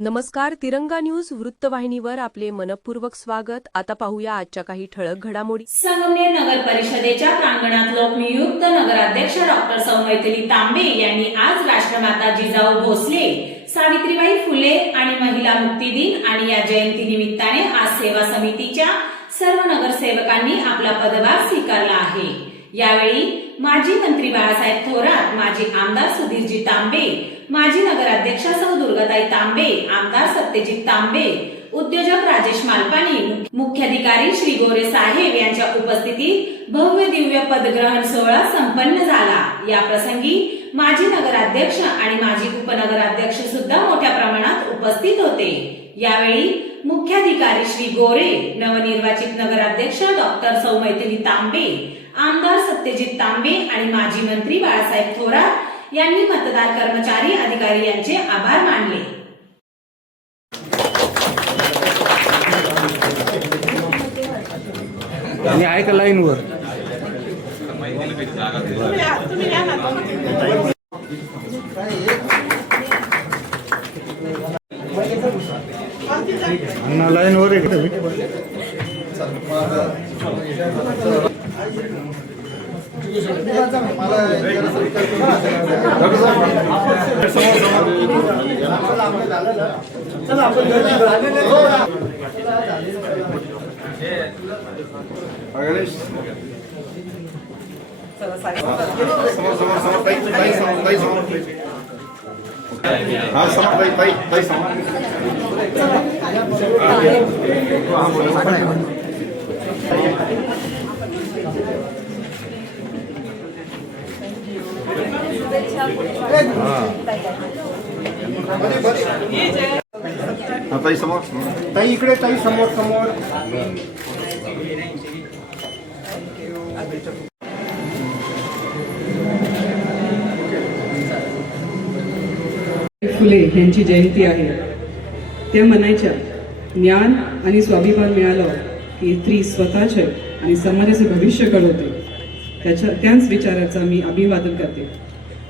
नमस्कार. तिरंगा न्यूज वृत्तवाहिनीवर आपले मनपूर्वक स्वागत. आता पाहूया आजच्या काही ठळक घडामोडी. संगमनेर नगर परिषदेच्या प्रांगणात लोकनियुक्त नगराध्यक्ष डॉक्टर सौ मैथिली तांबे यांनी आज राष्ट्रमाता जिजाऊ भोसले, सावित्रीबाई फुले आणि महिला मुक्ती दिन आणि या जयंती निमित्ताने आज सेवा समितीच्या सर्व नगरसेवकांनी आपला पदभार स्वीकारला आहे. यावेळी माजी मंत्री बाळासाहेब थोरात, माजी आमदार सुधीरजी तांबे, माजी नगराध्यक्षा सौ दुर्गाताई तांबे, आमदार सत्यजित तांबे, उद्योजक राजेश मालपानी, मुख्याधिकारी श्री गोरे साहेब यांच्या उपस्थितीत भव्य दिव्य पदग्रहण सोहळा संपन्न झाला. या प्रसंगी माजी नगराध्यक्ष आणि माजी उपनगराध्यक्ष सुद्धा मोठ्या प्रमाणात उपस्थित होते. यावेळी मुख्याधिकारी श्री गोरे, नवनिर्वाचित नगराध्यक्ष डॉक्टर सौ मैथिली तांबे, आमदार सत्यजित तांबे आणि माजी मंत्री बाळासाहेब थोरात यांनी मतदार कर्मचारी अधिकारी यांचे आभार मानले. आणि आहे का लाईनवर? अण्णा लाईनवर आहे का? ताई समोर, ताई इकडे, ताई समोर समोर. फुले यांची जयंती आहे. त्या म्हणायच्या, ज्ञान आणि स्वाभिमान मिळालं की स्त्री स्वतःचे आणि समाजाचे भविष्य घडवते. त्याच विचाराचा मी अभिवादन करते.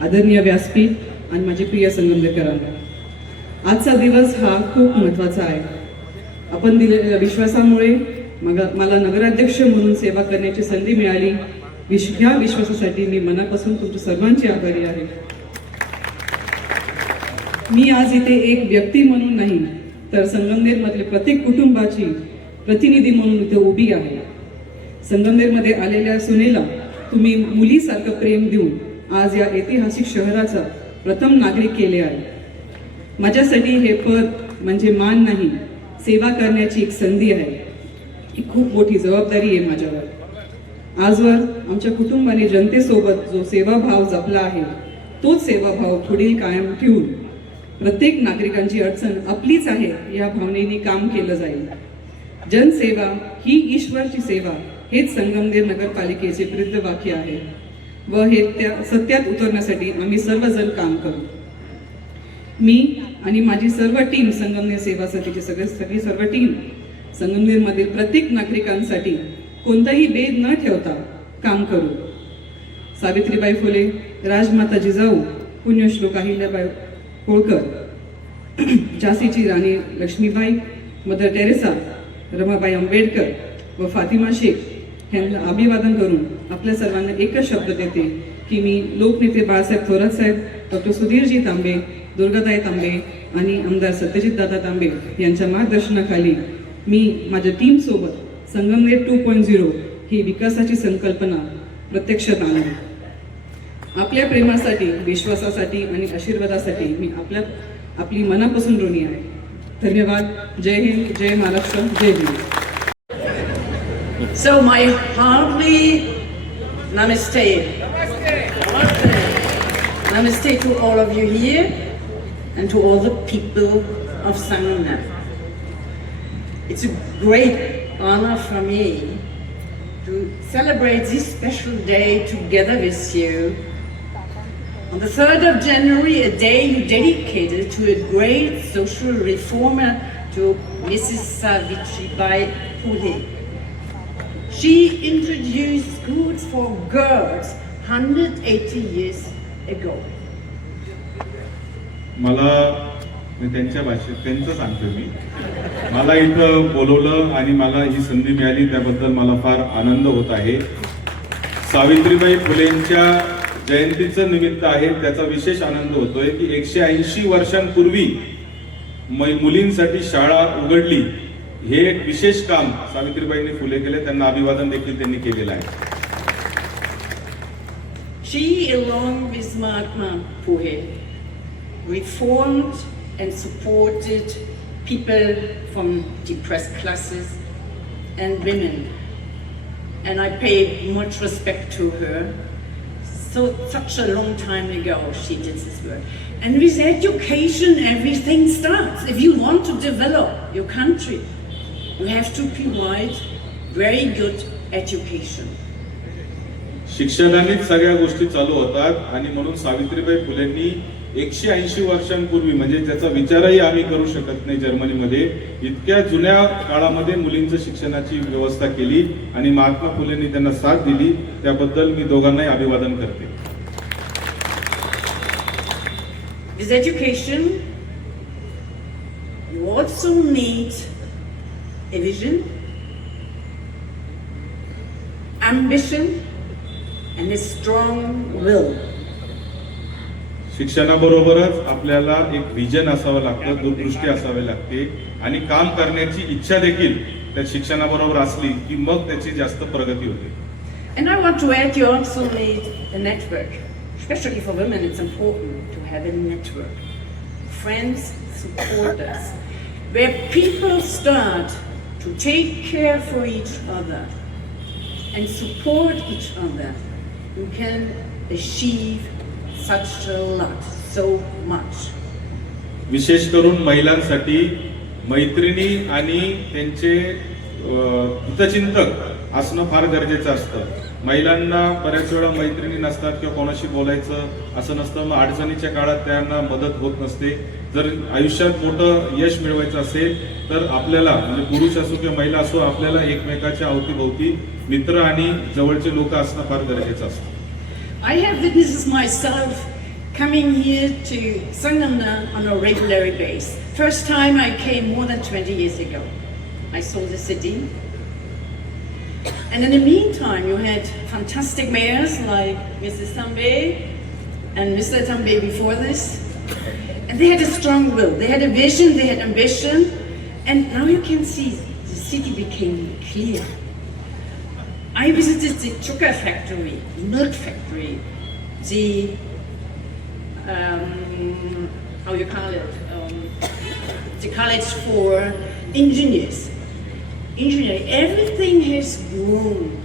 आदरणीय व्यासपीठ आणि माझे प्रिय संगमनेरकरांना, आजचा दिवस हा खूप महत्त्वाचा आहे. आपण दिलेल्या विश्वासामुळे मला नगराध्यक्ष म्हणून सेवा करण्याची संधी मिळाली. या विश्वासासाठी मी मनापासून तुमच्या सर्वांची आभारी आहे. मी आज इथे एक व्यक्ती म्हणून नाही, तर संगमनेरमधले प्रत्येक कुटुंबाची प्रतिनिधी म्हणून इथे उभी आहे. संगमनेरमध्ये आलेल्या सुनेला तुम्ही मुलीसारखं प्रेम देऊन आज या ऐतिहासिक शहराचा प्रथम नागरिक केले आहे. माझ्यासाठी हे पद म्हणजे मान नाही, सेवा करण्याची एक संधी आहे. ही खूप मोठी जबाबदारी आहे माझ्यावर. आजवर आमच्या कुटुंबाने जनतेसोबत जो सेवाभाव जपला आहे, तोच सेवाभाव पुढील कायम ठेवून प्रत्येक नागरिकांची अडचण आपलीच आहे या भावनेने काम केलं जाईल. जनसेवा ही ईश्वरची सेवा, हेच संगमनेर नगरपालिकेचे ब्रीदवाक्य आहे व हे त्या सत्यात उतरण्यासाठी आम्ही सर्वजण काम करू. मी आणि माझी सर्व टीम, संगमनेर सेवा समितीची सर्व टीम संगमनेरमधील प्रत्येक नागरिकांसाठी कोणताही भेद न ठेवता काम करू. सावित्रीबाई फुले, राजमाता जिजाऊ, पुण्यश्लोक अहिल्याबाई होळकर, झाशीची राणी लक्ष्मीबाई, मदर टेरेसा, रमाबाई आंबेडकर व फातिमा शेख यांना अभिवादन करून आपल्या सर्वांना एकच शब्द देते की मी लोकनेते बाळासाहेब थोरात साहेब, डॉक्टर सुधीरजी तांबे, दुर्गाताई तांबे आणि आमदार सत्यजित दादा तांबे यांच्या मार्गदर्शनाखाली मी माझ्या टीमसोबत संगमनेर 2.0 ही विकासाची संकल्पना प्रत्यक्षात आणली. आपल्या प्रेमासाठी, विश्वासासाठी आणि आशीर्वादासाठी मी आपली मनापासून ऋणी आहे. धन्यवाद. जय हिंद, जय महाराष्ट्र, जय Bhim. So my hearty namaste. Namaste to all of you here and to all the people of Sangamner. It's a great honor for me to celebrate this special day together with you. On the 3rd of January, a day you dedicated to a great social reformer, to Mrs. Savitribai Phule. She introduced schools for girls 180 years ago. मला मी त्यांच्या भाषेत त्यांचं सांगतो मी. मला इथं बोलवलं आणि मला ही संधी मिळाली त्याबद्दल मला फार आनंद होत आहे. सावित्रीबाई फुलेंच्या जयंतीचं निमित्त आहे त्याचा विशेष आनंद होतोय की 180 वर्षांपूर्वी मुलींसाठी शाळा उघडली. हे एक विशेष काम सावित्रीबाईंनी फुले केले. त्यांना अभिवादन देखील त्यांनी केलेलं आहे. She, along with Mahatma Phule, reformed and supported people from depressed classes and women. And I pay much respect to her. So, such a long time ago she did this work. And with education, everything starts. If you want to develop your country, you have to provide very good education. शिक्षणानेच सगळ्या गोष्टी चालू होतात आणि म्हणून सावित्रीबाई फुलेंनी 180 वर्षांपूर्वी म्हणजे त्याचा विचारही आम्ही करू शकत नाही जर्मनीमध्ये इतक्या जुन्या काळामध्ये मुलींचं शिक्षणाची व्यवस्था केली आणि महात्मा फुलेंनी त्यांना साथ दिली. त्याबद्दल मी दोघांनाही अभिवादन करते. With education, you also need a vision, ambition, and a strong will. शिक्षणाबरोबरच आपल्याला एक विजन असावं लागतं, दूरदृष्टी असावी लागते आणि काम करण्याची इच्छा देखील त्या शिक्षणाबरोबर असली की मग त्याची जास्त प्रगती होते. And I want to add, you also need a network. Especially for women, it's important to have a network. Friends, supporters, where people start to take care for each other and support each other. You can achieve such a lot, so much. विशेष करून महिलांसाठी मैत्रिणी आणि त्यांचे हितचिंतक असणं फार गरजेचं असतं. महिलांना बऱ्याच वेळा मैत्रिणी नसतात किंवा कोणाशी बोलायचं असं नसतं. मग अडचणीच्या काळात त्यांना मदत होत नसते. जर आयुष्यात मोठं यश मिळवायचं असेल तर आपल्याला म्हणजे पुरुष असो किंवा महिला असो आपल्याला एकमेकाच्या अवतीभोवती मित्र आणि जवळचे लोक असणं फार गरजेचं असतं. I have witnesses myself coming here to Sangamna on a regular basis. First time I came more than 20 years ago. I saw the city. And in the meantime, you had fantastic mayors like Mrs. Tambe and Mr. Tambe before this. And they had a strong will. They had a vision, they had ambition. And now you can see the city became clear. I visited the sugar factory, milk factory, the, how you call it, the college for engineers. Engineering, everything has grown.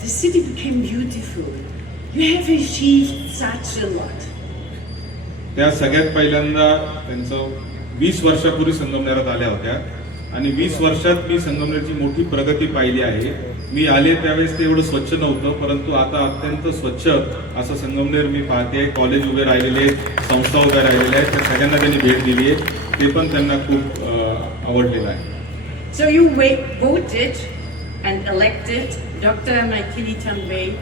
The city became beautiful. You have achieved such a lot. त्या सगळ्यात पहिल्यांदा त्यांचं 20 वर्षापूर्वी संगमनेरात आल्या होत्या आणि 20 वर्षात मी संगमनेरची मोठी प्रगती पाहिली आहे. मी आले त्यावेळेस ते एवढं स्वच्छ नव्हतं परंतु आता अत्यंत स्वच्छ असं संगमनेर मी पाहते. कॉलेज उभे राहिलेले, संस्था उभ्या राहिलेल्या आहेत. त्या सगळ्यांना त्यांनी भेट दिली आहे. ते पण त्यांना खूप आवडलेलं आहे. So you voted and elected Dr. Maithili Tambe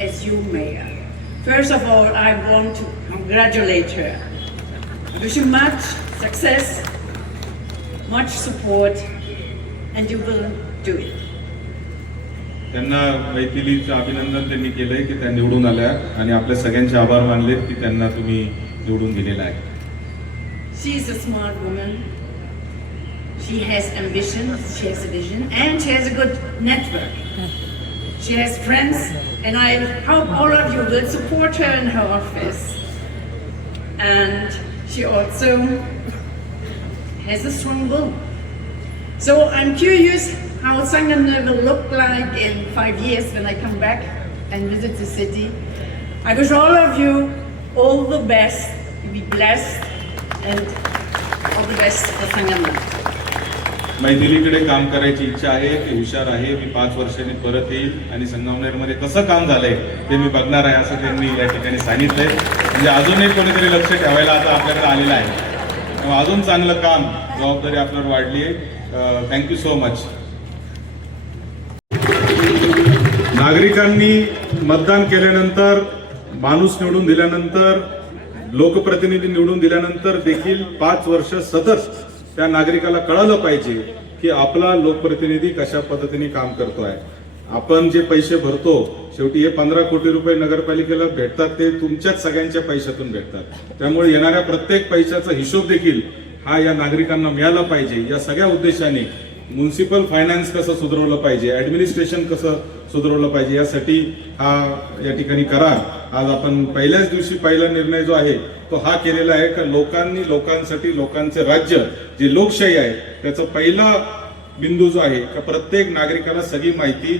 as your mayor. First of all, I want to congratulate her. I wish you much success, much support, and you will do it. त्यांना मैथिलीचं अभिनंदन त्यांनी केलंय की त्या निवडून आल्या आणि आपल्या सगळ्यांचे आभार मानलेत की त्यांना तुम्ही निवडून दिलेला आहे. She is a smart woman. She has ambition, she has a vision, and she has a good network. She has friends, and I hope all of you will support her in her office. And she also has a strong will. So I'm curious how Sangamner will look like in 5 years when I come back and visit the city. I wish all of you all the best, to be blessed, and all the best for Sangamner. मैथिलीकडे काम करायची इच्छा आहे. ती हुशार आहे. मी 5 वर्षांनी परत येईल आणि संगमनेरमध्ये कसं काम झालंय ते मी बघणार आहे असं त्यांनी या ठिकाणी सांगितलंय. म्हणजे अजूनही कोणीतरी लक्ष ठेवायला आता आपल्याकडे आलेलं आहे. तेव्हा अजून चांगलं काम जबाबदारी आपल्यावर वाढली आहे. Thank you so much. नागरिकांनी मतदान केल्यानंतर माणूस निवडून दिल्यानंतर लोकप्रतिनिधी निवडून दिल्यानंतर देखील 5 वर्ष सतत त्या नागरिकाला कळालं पाहिजे की आपला लोकप्रतिनिधी कशा पद्धतीने काम करतोय. आपण जे पैसे भरतो, शेवटी हे 15 कोटी रुपये नगरपालिकेला भेटतात ते तुमच्याच सगळ्यांच्या पैशातून भेटतात. त्यामुळे येणाऱ्या प्रत्येक पैशाचा हिशोब देखील हा या नागरिकांना मिळाला पाहिजे. या सगळ्या उद्देशाने म्युन्सिपल फायनान्स कसं सुधारवलं पाहिजे, ऍडमिनिस्ट्रेशन कसं सुधारवलं पाहिजे, यासाठी हा या ठिकाणी करार आज आपण पहिल्याच दिवशी पहिला निर्णय जो आहे तो हा केलेला आहे की लोकांनी लोकांसाठी लोकांचे राज्य जी लोकशाही आहे त्याचा पहिला बिंदू जो आहे का प्रत्येक नागरिकाला सगळी माहिती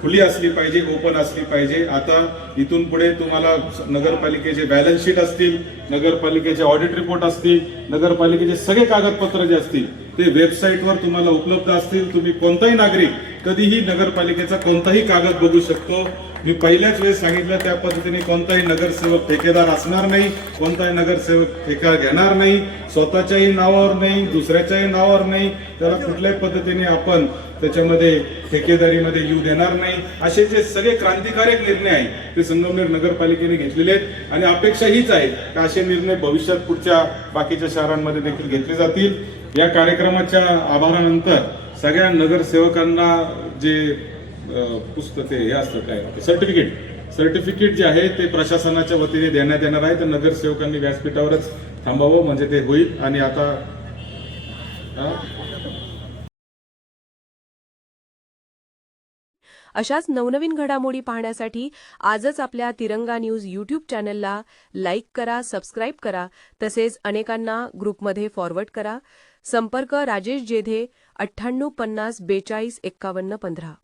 खुली असली पाहिजे, ओपन असली पाहिजे. आता इथून पुढे तुम्हाला नगरपालिकेचे बॅलन्स शीट असतील, नगरपालिकेचे ऑडिट रिपोर्ट असतील, नगरपालिकेचे सगळे कागदपत्र जे असतील ते वेबसाईटवर तुम्हाला उपलब्ध असतील. तुम्ही कोणताही नागरिक कधीही नगरपालिकेचा कोणताही कागद बघू शकतो. मी पहिल्याच वेळेस सांगितलं त्या पद्धतीने कोणताही नगरसेवक ठेकेदार असणार नाही, कोणताही नगरसेवक ठेका घेणार नाही, स्वतःच्याही नावावर नाही, दुसऱ्याच्याही नावावर नाही. त्याला कुठल्याही पद्धतीने आपण त्याच्यामध्ये ठेकेदारीमध्ये येऊ देणार नाही. असे जे सगळे क्रांतिकारक निर्णय आहेत ते संगमनेर नगरपालिकेने घेतलेले आहेत आणि अपेक्षा हीच आहे की असे निर्णय भविष्यात पुढच्या बाकीच्या शहरांमध्ये देखील घेतले जातील. या कार्यक्रमाच्या आभारानंतर सगळ्या नगरसेवकांना जे पुस्तके हे असतं काय सर्टिफिकेट जे आहे ते प्रशासनाच्या वतीने देण्यात येणार आहे. तर नगरसेवकांनी व्यासपीठावरच थांबावं म्हणजे ते होईल. आणि आता अशाच नवनवीन घडामोडी पाहण्यासाठी आजच आपल्या तिरंगा न्यूज यूट्यूब चॅनलला लाईक करा, सबस्क्राईब करा, तसेच अनेकांना ग्रुपमध्ये फॉरवर्ड करा. संपर्क राजेश जेधे 98 50 42 51 15.